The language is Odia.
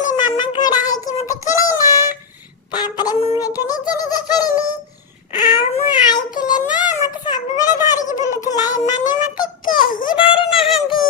କହିଲି ମାମା ଘୋଡ଼ା ହେଇକି ମତେ ଖେଳେଇଲା। ତାପରେ ମୁଁ ଏଠୁ ନିଜେ ନିଜେ ଖେଳିଲି। ଆଉ ମୋ ଆଈ ଥିଲେ ନା, ମତେ ସବୁବେଳେ ଧରିକି ବୁଲୁଥିଲା। ଏମାନେ ମତେ କେହି ଧରୁନାହାନ୍ତି।